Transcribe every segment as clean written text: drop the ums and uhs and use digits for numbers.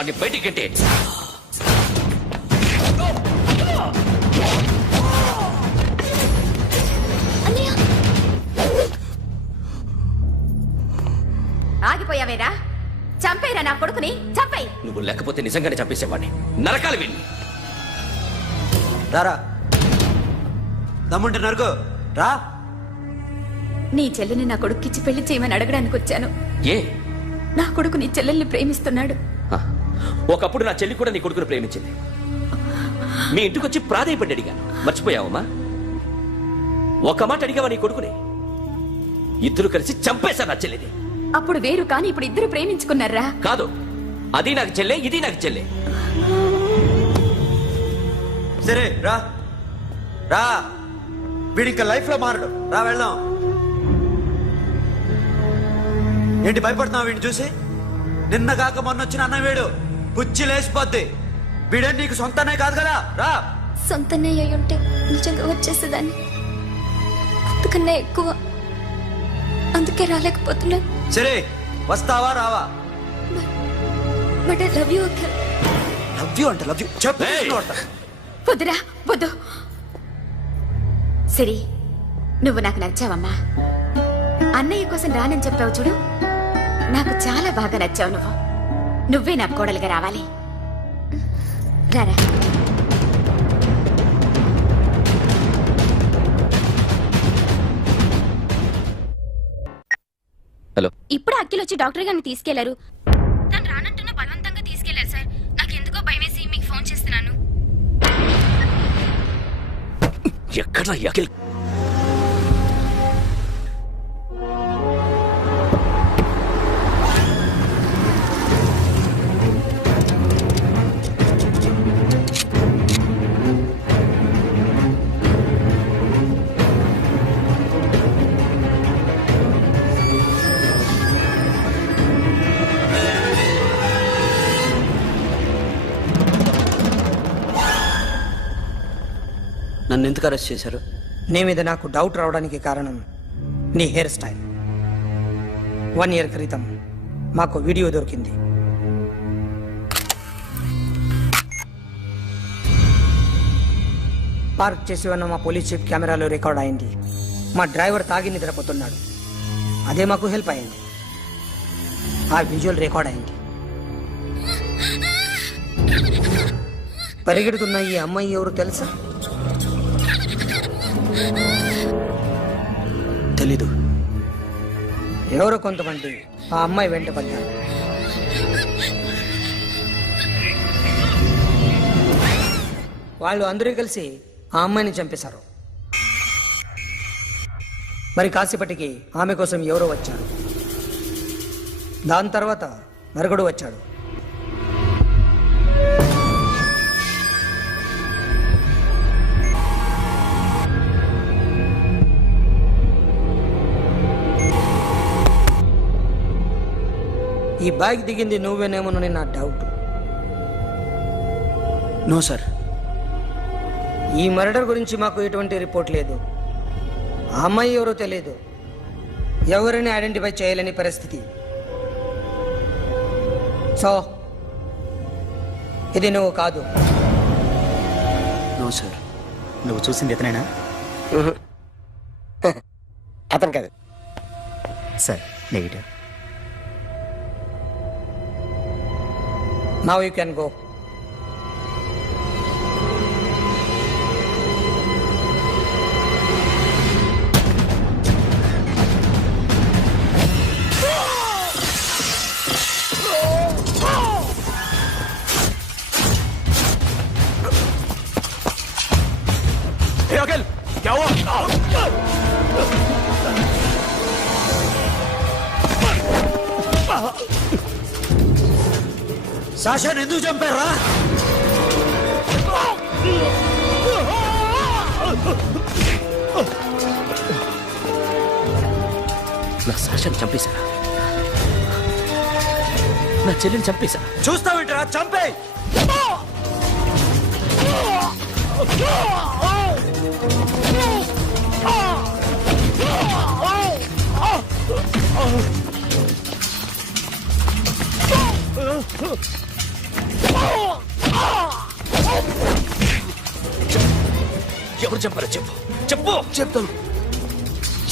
వాడిని బయటికి కట్టే. ఆగిపోయావేరా? చంపేరా నా కొడుకుని, చంపేయి. నువ్వు లేకపోతే నిజంగానే చంపేసేవాడిని. నరకాలి వీడిని. రారా, దమ్ముంటే నరుకు రా. నీ చెల్లిని నా కొడుక్కిచ్చి పెళ్లి చేయమని అడగడానికి వచ్చాను. ఏ? నా కొడుకు నీ చెల్లెల్ని ప్రేమిస్తున్నాడు. ఒకప్పుడు నా చెల్లి కూడా నీ కొడుకుని ప్రేమించింది. మీ ఇంటికి వచ్చి ప్రాధేయపడి అడిగాను. మర్చిపోయావమ్మా? ఒక మాట అడిగావా నీ కొడుకుని? ఇద్దరు కలిసి చంపేశారు నా చెల్లిని. అప్పుడు వేరు, కానీ ఇప్పుడు ఇద్దరు ప్రేమించుకున్నారా? కాదు, అది నాకు చెల్లె, ఇది నాకు చెల్లె. సరే రా రా, వీడి ఇంకా లైఫ్ లో మారడు. రా వెళ్దాం. ఏంటి భయపడుతున్నావు వీడిని చూసి? నిన్న కాక మొన్న వచ్చిన అన్న వీడు పుచ్చి లేచిపోద్ది. వీడే నీకు సొంతనే కాదు కదా. రా. సొంతనే అయి ఉంటే నిజంగా వచ్చేసేదాన్ని. అంతకన్నా ఎక్కువ, అందుకే రాలేకపోతున్నా. సరే, వస్తావా రావా? But I love you uncle. Love you అంటే లవ్ యూ చెప్పు. వద్దురా, వద్దు. సిరి, నువ్వు నాకు నచ్చావమ్మా. అన్నయ్య కోసం రానని చెప్పావు చూడు, నాకు చాలా బాగా నచ్చావు. నువ్వే నా కోడలుగా రావాలి. రారా. హలో. ఇప్పుడు అఖిల్ వచ్చి డాక్టర్ గారిని తీసుకెళ్లారు. తను రానంటున్న బలవంతంగా తీసుకెళ్లారు సార్. నాకు ఎందుకో భయమేసి మీకు ఫోన్ చేస్తున్నాను. ఎక్కడ అఖిల్? నన్ను ఎందుకు అరెస్ట్ చేశారు? నీ మీద నాకు డౌట్ రావడానికి కారణం నీ హెయిర్ స్టైల్. 1 year క్రితం మాకు వీడియో దొరికింది. పార్క్ చేసి ఉన్న మా పోలీస్ జీప్ కెమెరాలో రికార్డ్ అయింది. మా డ్రైవర్ తాగి నిద్రపోతున్నాడు. అదే మాకు హెల్ప్ అయింది. ఆ విజువల్ రికార్డ్ అయింది. పరిగెడుతున్న ఈ అమ్మాయి ఎవరు తెలుసా? తెలీదు. ఎవరో కొంతమంది ఆ అమ్మాయి వెంట పడ్డారు. వాళ్ళు అందరూ కలిసి ఆ అమ్మాయిని చంపేశారు. మరి కాసేపటికి ఆమె కోసం ఎవరో వచ్చారు. దాని తర్వాత నరకుడు వచ్చాడు. ఈ బ్యాగ్ దిగింది నువ్వేనేమోనని నా డౌట్. No sir. ఈ మర్డర్ గురించి మాకు ఎటువంటి రిపోర్ట్ లేదు. ఆ అమ్మాయి ఎవరో తెలియదు. ఎవరిని ఐడెంటిఫై చేయలేని పరిస్థితి. సో ఇది నువ్వు కాదు. No sir. నువ్వు చూసింది ఇతనేనా? అతను కాదు sir. Negative. Now you can go. సాషాని ఎందుకు చంపారా? నా సాషాని చంపేశారా? నా చెల్లిని చంపేశారా? చూస్తావేంటరా? చంపే. ఎవరు చెప్పారో చెప్పు చెప్పు.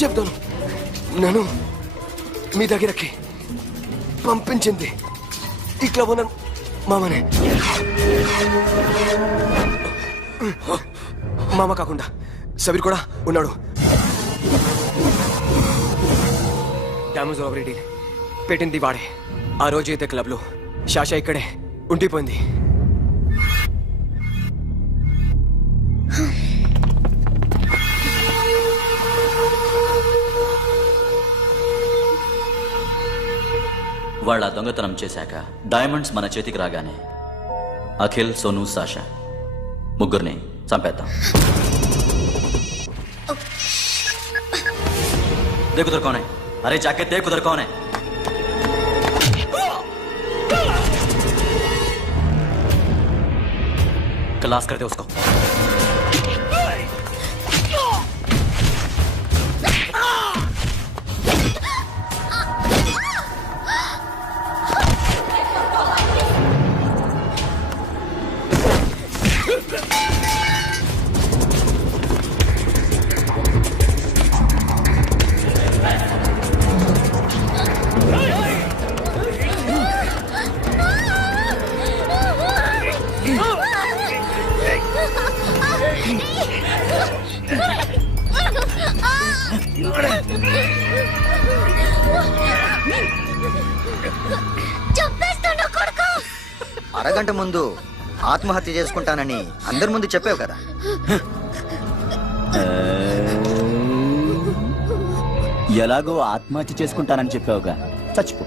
చెప్తాను నేను మీ దగ్గరకి పంపించింది ఇట్లా ఉన్న మామనే. మామ కాకుండా సబీర్ కూడా ఉన్నాడు. డ్యామేజ్ ఓవర్ పెట్టింది వాడే. ఆ రోజు అయితే క్లబ్లో శాష ఇక్కడే ఉండిపోయింది. వాళ్ళ దొంగతనం చేశాక డైమండ్స్ మన చేతికి రాగానే అఖిల్, సోను, సాషా ముగ్గురిని చంపేద్దాం. देख उधर कौन है? अरे जाके देख उधर कौन है? क्लास कर दे उसको. అరగంట ముందు ఆత్మహత్య చేసుకుంటానని అందరి ముందు చెప్పావు కదా. ఎలాగో ఆత్మహత్య చేసుకుంటానని చెప్పావుగా, చచ్చిపో.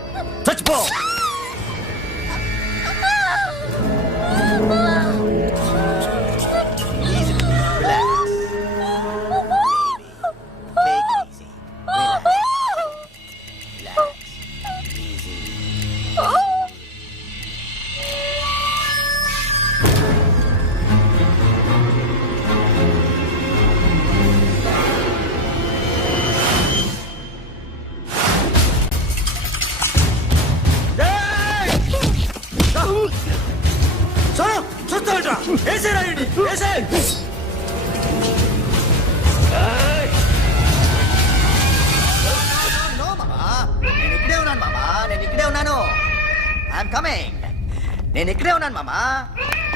నేను ఇక్కడే ఉన్నాను మామా.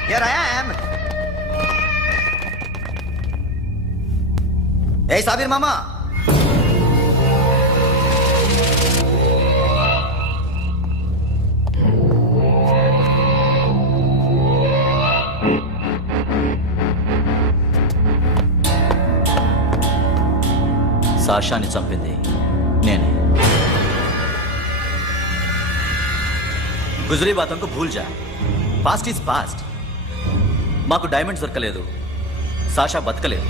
Here I am. ఏ సాబీర్ మామా, సాషాని చంపింది నేనే. గుజరీ బాతం కు భూల్ జా. Past is past. మాకు డైమండ్స్ దొరకలేదు, సాషా బతకలేదు.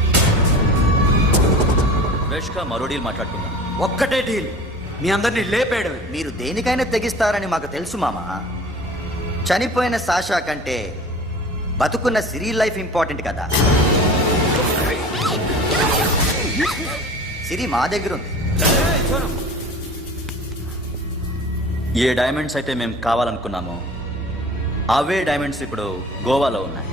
ఫ్రెష్ గా మరో డీల్ మాట్లాడుకుందాం. ఒక్కటే డీల్, మీ అందరినీ లేపేయడం. మీరు దేనికైనా తెగిస్తారని మాకు తెలుసు మామా. చనిపోయిన సాషా కంటే బతుకున్న సిరి లైఫ్ ఇంపార్టెంట్ కదా. సిరి మా దగ్గర ఉంది. ఏ డైమండ్స్ అయితే మేము కావాలనుకున్నామో అవే డైమండ్స్ ఇప్పుడు గోవాలో ఉన్నాయి.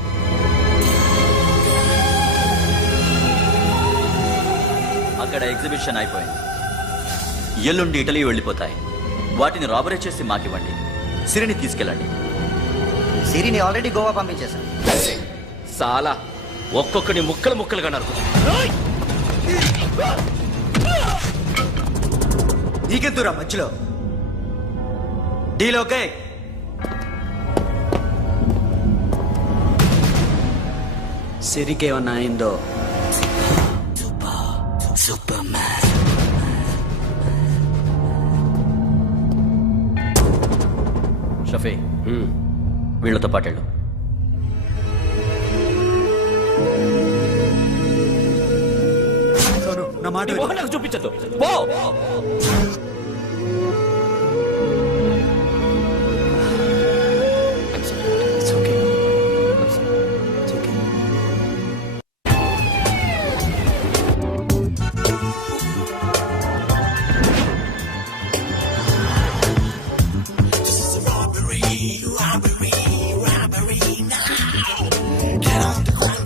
అక్కడ ఎగ్జిబిషన్ అయిపోయింది. ఎల్లుండి ఇటలీ వెళ్ళిపోతాయి. వాటిని రాబరీ చేసి మాకివ్వండి. సిరిని తీసుకెళ్ళండి. సిరిని ఆల్రెడీ గోవా పంపించేశాను. చాలా ఒక్కొక్కడి ముక్కలు ముక్కలుగా నరుకు. నీకెందురా మధ్యలో? Deal okay? సిరికేమన్నా అయిందో? షఫీ, వీళ్ళతో పాటెళ్ళు. నా మాట నీ మొహం నాకు చూపించద్దు. పో.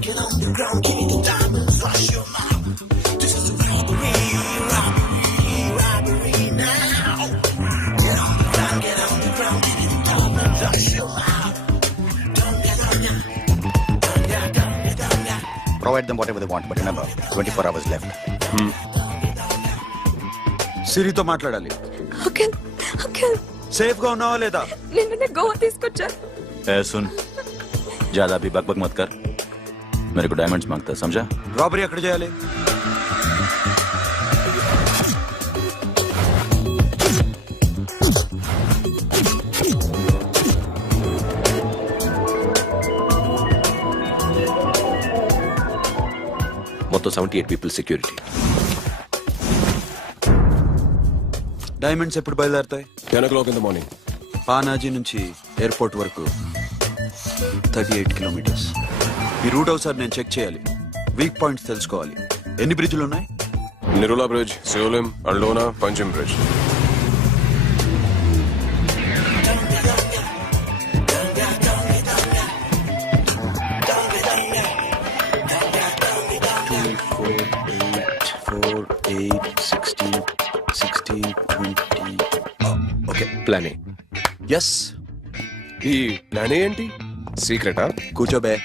Get on the ground, give me the diamonds, rush. provide them whatever they want, but remember, 24 hours left. సిరితో మాట్లాడాలి. అంకిల్ అంకిల్ సేఫ్ గా ఉన్నావా లేదా? నిన్న గోవా తీసుకొచ్చా. ए सुन, ज्यादा भी बकबक मत कर. मेरे को डायमंड्स मांगता है, समझा? రాబరీ ఎక్కడ చేయాలి? మొత్తం 78 పీపుల్ సెక్యూరిటీ. డైమండ్స్ ఎప్పుడు బయలుదేరుతాయి? 10 o'clock in the morning. Panaji నుంచి ఎయిర్పోర్ట్ వరకు 38 కిలోమీటర్స్. ఈ రూట్ ఒకసారి నేను చెక్ చేయాలి. వీక్ పాయింట్స్ తెలుసుకోవాలి. ఎన్ని బ్రిడ్జ్లు ఉన్నాయి? Nirula Bridge, Seolim, Aldona, Panjim Bridge. Okay, plan A. Yes. ఈ ప్లాన్ ఏంటి? సీక్రెటా? కూర్చోబే.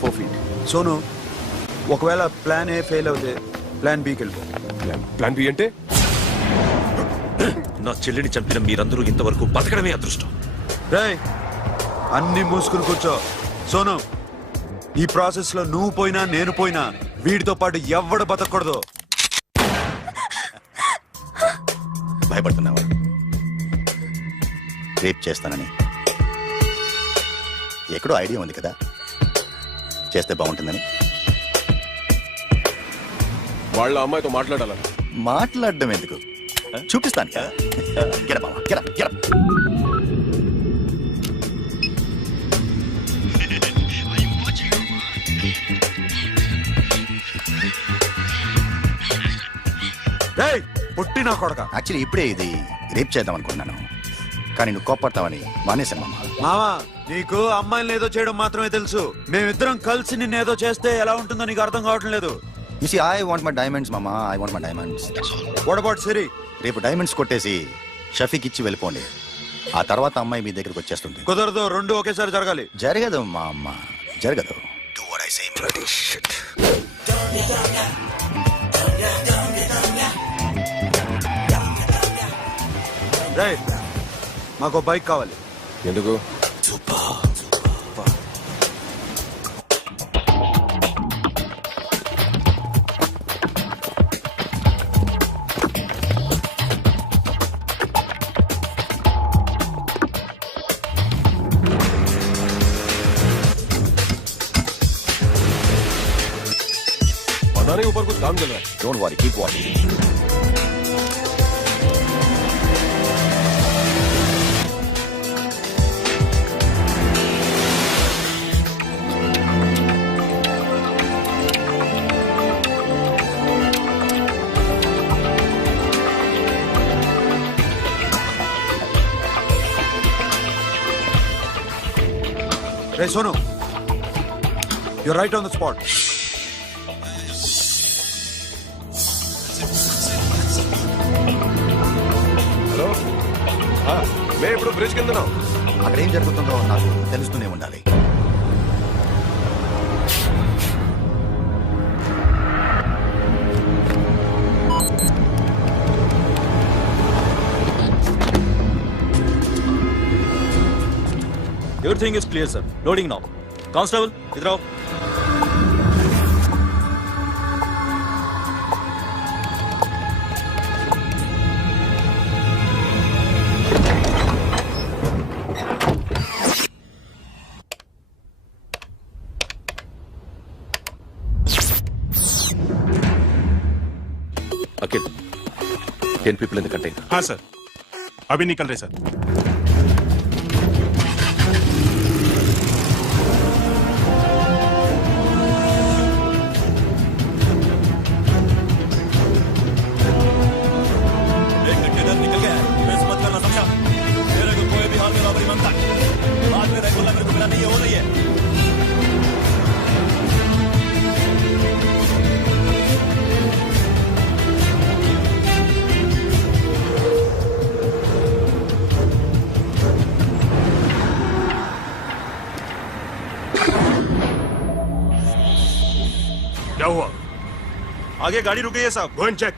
Four feet. సోను, ఒకవేళ ప్లాన్ ఏ ఫెయిల్ అవుతే ప్లాన్ బికి వెళ్ళిపో. ప్లాన్ బి అంటే? నా చెల్లిని చంపిన మీరందరూ ఇంతవరకు బతకడమే అదృష్టం. రేయ్, అన్ని మూసుకుని కూర్చో. సోను, ఈ ప్రాసెస్ లో నువ్వు పోయినా నేను పోయినా వీడితో పాటు ఎవ్వడు బతకూడదు. భయపడుతున్నావా? రేప్ చేస్తానని ఎక్కడో ఐడియా ఉంది కదా, చేస్తే బాగుంటుందని. వాళ్ళ అమ్మాయితో మాట్లాడాలని. మాట్లాడడం ఎందుకు, చూపిస్తాను కదా. Get up, మామ, get up, get up. రేయ్, పుట్టి నా కొడక. యాక్చువల్లీ ఇప్పుడే ఇది రేప్ చేద్దాం అనుకున్నాను, కానీ నువ్వు కోపడతావని మానేశాను మామ. మావా, నీకు అమ్మాయిని ఏదో చేయడం మాత్రమే తెలుసు. మేమిద్దరం కలిసి నిన్నేదో చేస్తే ఎలా ఉంటుందో నీకు అర్థం కావటం లేదు. You see, I want my diamonds, mama. I want my diamonds. That's all. What about సిరి? రేపు డైమండ్స్ కొట్టేసి షఫీక్ ఇచ్చి వెళ్ళిపోండి. ఆ తర్వాత అమ్మాయి మీ దగ్గరకు వచ్చేస్తుంది. కుదరదు, రెండు ఒకేసారి జరగాలి. జరగదు మా అమ్మ, జరగదు. Do what I say. Bloody shit. రేయ్, మాకు బైక్ కావాలి. ఎందుకు? पता नहीं ऊपर कुछ काम चल रहा है. Don't worry, keep watching. Hey, Sonu, you're right on the spot. Hello, మేము ఇప్పుడు బ్రిడ్జ్ కింద ఉన్నాం. అక్కడ ఏం జరుగుతుందో నాకు తెలుస్తూనే ఉండాలి. Everything is clear, sir. Loading now. Constable, idhar aao. Akhil, 10 people in the container. हाँ सर, अभी निकल रहे सर। एक कंटेनर निकल गया है, मिस मत करना समझा? मेरे को कोई भी हाल में रॉबरी मांगता है, बाद में रेगुलर मेरे को मिला नहीं है, हो रही है। क्या हुआ? आगे गाड़ी रुक गई है साहब। Go and check.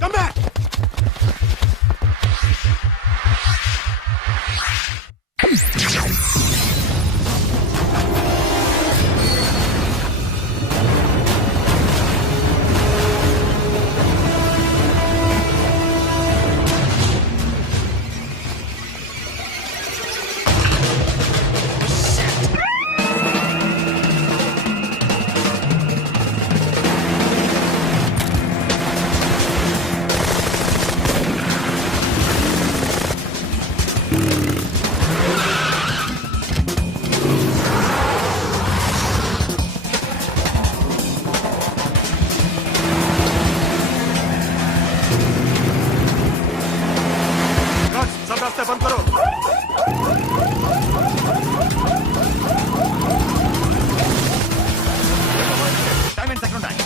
Come back! सब रास्ते बंद करो। Time and second time.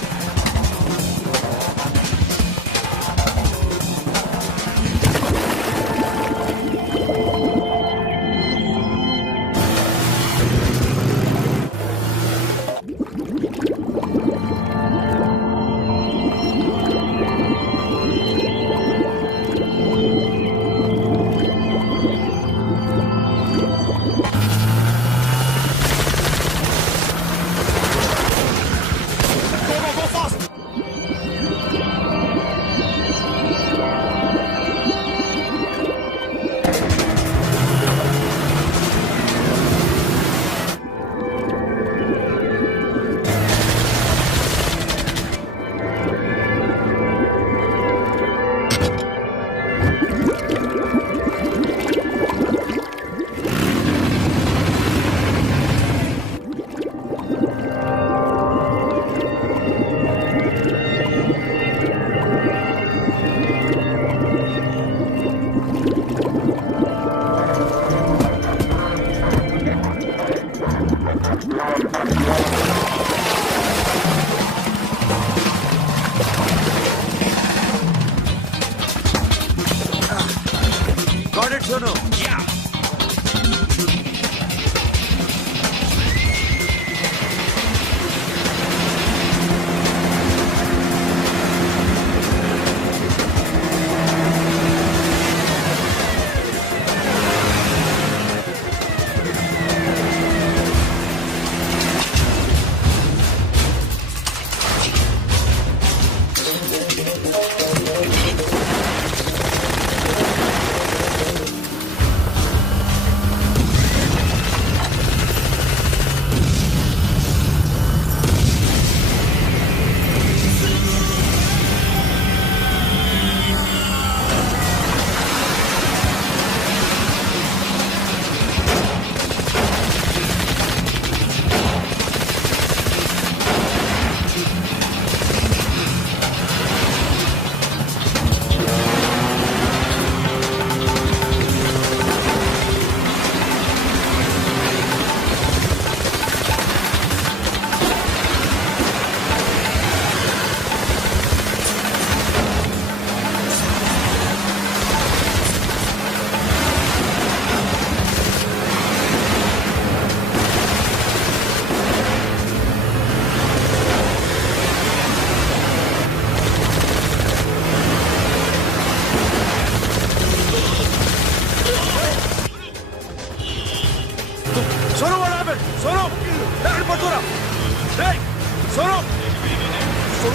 Got it, Sonu. Yeah.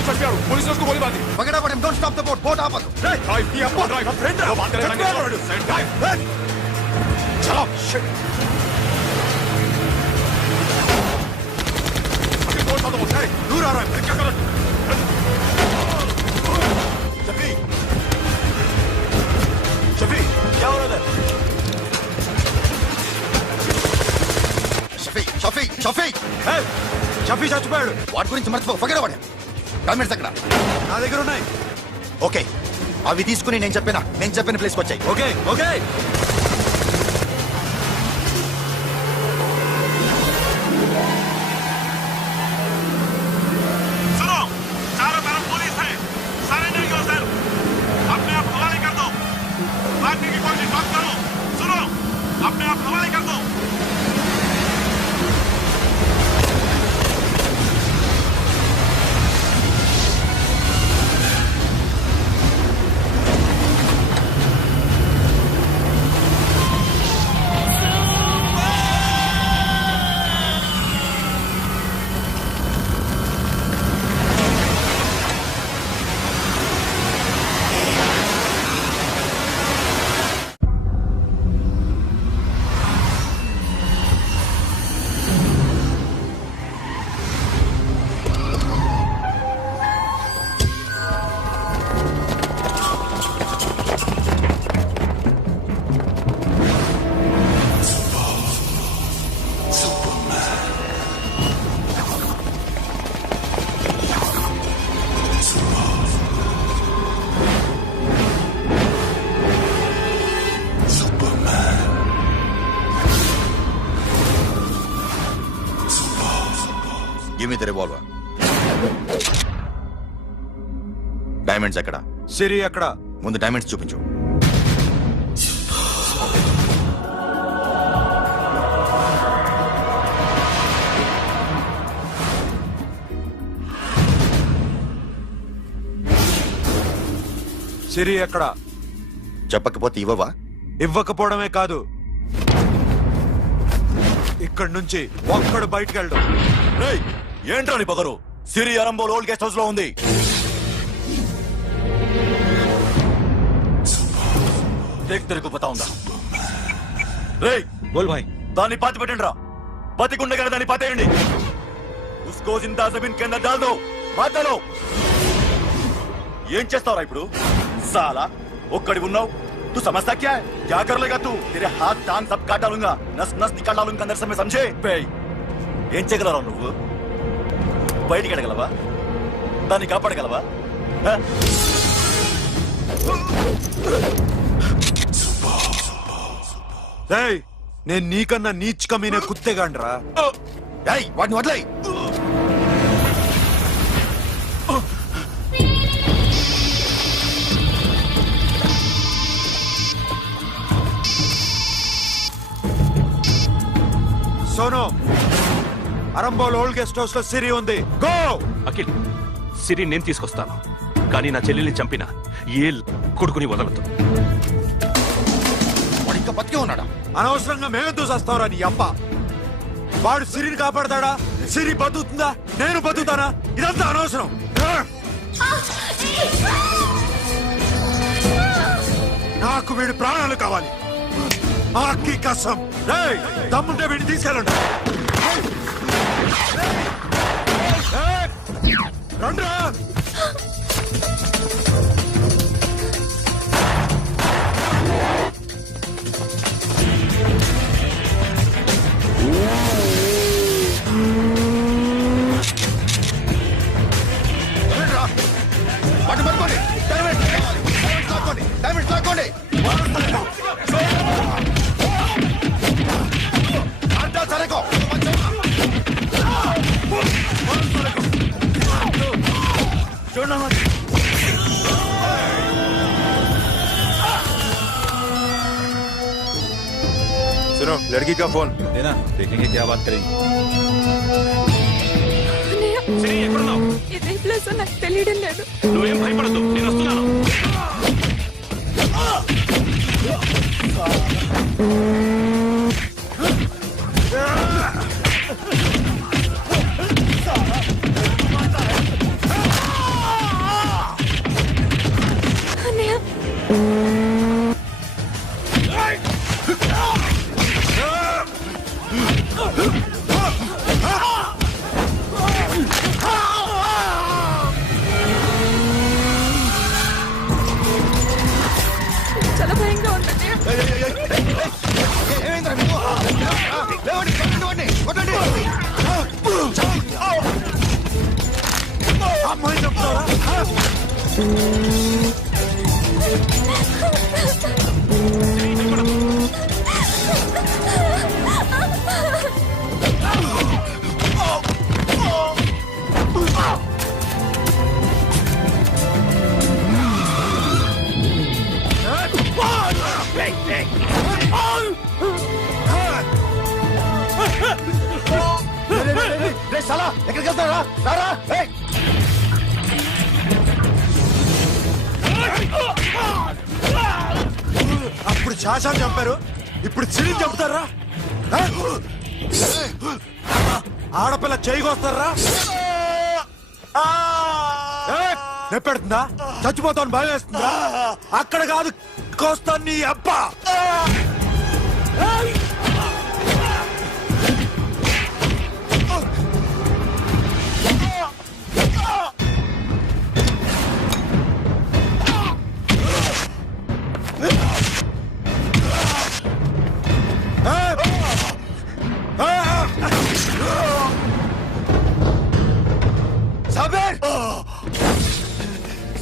చంపాడు పోలీసులు उसको गोली मार दी पकड़ा पड़े don't stop the boat boat आप ड्राइव ये अपना ड्राइव फ्रेंड वो बात करेंगे ड्राइव चलो शिट कौन सा तो बोल रहा है दूर आ रहा है क्या कर शफी शफी क्या हो रहा है షఫీ షఫీ షఫీ షఫీ చచ్చిపోయాడు. వాడి గురించి మర్చిపో పగడ వాడే డాక్యుమెంట్స్ అక్కడ నా దగ్గర ఉన్నాయి. ఓకే అవి తీసుకుని నేను చెప్పిన ప్లేస్కి వచ్చాయి. ఓకే ఓకే सुनो चारों तरफ पुलिस है सरेंडर करो सर अपने आप हवाले कर दो भागने की कोशिश मत करो सुनो अपने आप हवाले कर दो give me the revolver. Diamonds ఎక్కడ? సిరి ఎక్కడ? ముందు డైమండ్స్ చూపించు. సిరి ఎక్కడ? చెప్పకపోతే ఇవ్వవా? ఇవ్వకపోవడమే కాదు, ఇక్కడి నుంచి ఒక్కడు బయటకు వెళ్ళడు. ఏంట్రా నీ పొగరు? సిరి అరంబోల్ ఓల్డ్ గెస్ట్ హౌస్ లో ఉంది. తెరకు పతా ఉందా? రేయ్ బోల్ భాయ్, దాన్ని పాతి పెట్టండి రా. బతికుండగానే దాన్ని పాతేయండి. ఉస్కో జిందా జమీన్ కే అందర్ డాల్ దో. మాట్లాడు. ఏం చేస్తావురా ఇప్పుడు? సాలా ఒక్కడి ఉన్నావు. तू समझता क्या है? क्या कर लेगा तू? तेरे हाथ टांग सब काट डालूंगा, नस नस निकाल डालूंगा अंदर से, मैं समझे? ఏం చేయగలరా నువ్వు? బయటికి ఎడగలవా? దాన్ని కాపాడగలవా? నేను నీకన్నా నీచ్ కమీనే కుత్తేగాండ్రా. వాడిని వదిలేయ్. Sonu, Arambol old guest house లో సిరి ఉంది. గో. అఖిల్, సిరి నేను తీసుకొస్తాను, కానీ నా చెల్లెల్ని చంపిన ఏ కొడుకుని వదలదు. వాడు ఇంకా బతికే ఉన్నాడా? అనవసరంగా మేమెందుకు చేస్తావురా నీ అప్ప? వాడు సిరిని కాపాడతాడా? సిరి బతుకుతుందా? నేను బతుకుతానా? ఇదంతా అనవసరం. నాకు వీడి ప్రాణాలు కావాలి. ఆకి కసం. దమ్ముంటే వీడిని తీసుకెళ్ళండి. రండ్రా. వాడిని పట్టుకోండి. డైమండ్స్ లాక్కోండి. డైమండ్స్ లాక్కోండి. సరేకో सुनो लड़की का फोन देना, देखेंगे क्या बात करेंगे. ఇదే ప్లేస్ నాకు తెలియడం లేదు. నువ్వేం భయపడద్దు, నేను వస్తున్నాను. ఎక్కడికి వెళ్తారా రారా అప్పుడు శాశాన్ని చంపారు ఇప్పుడు సిరిని చంపుతారా ఆడపిల్ల చేయకొస్తారా నెప్పెడుతుందా చచ్చిపోతాను భయం వేస్తుందా అక్కడ కాదు కోస్తాను నీ అబ్బా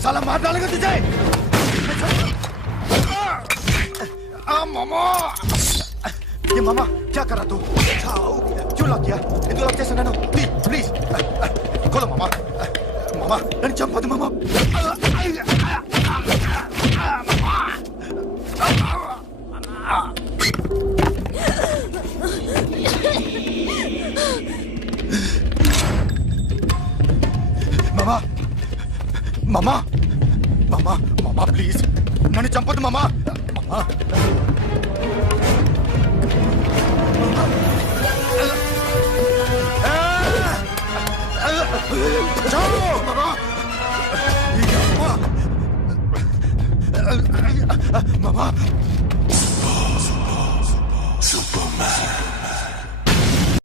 साला मार डालेगा तुझे मामा ये मामा क्या कर रहा तू क्यों लग गया इधर लग जैसा नैनो प्लीज प्लीज खोलो मामा मामा nano Champa they mama mama mama mama mama please नन्नु चंपదు mama mama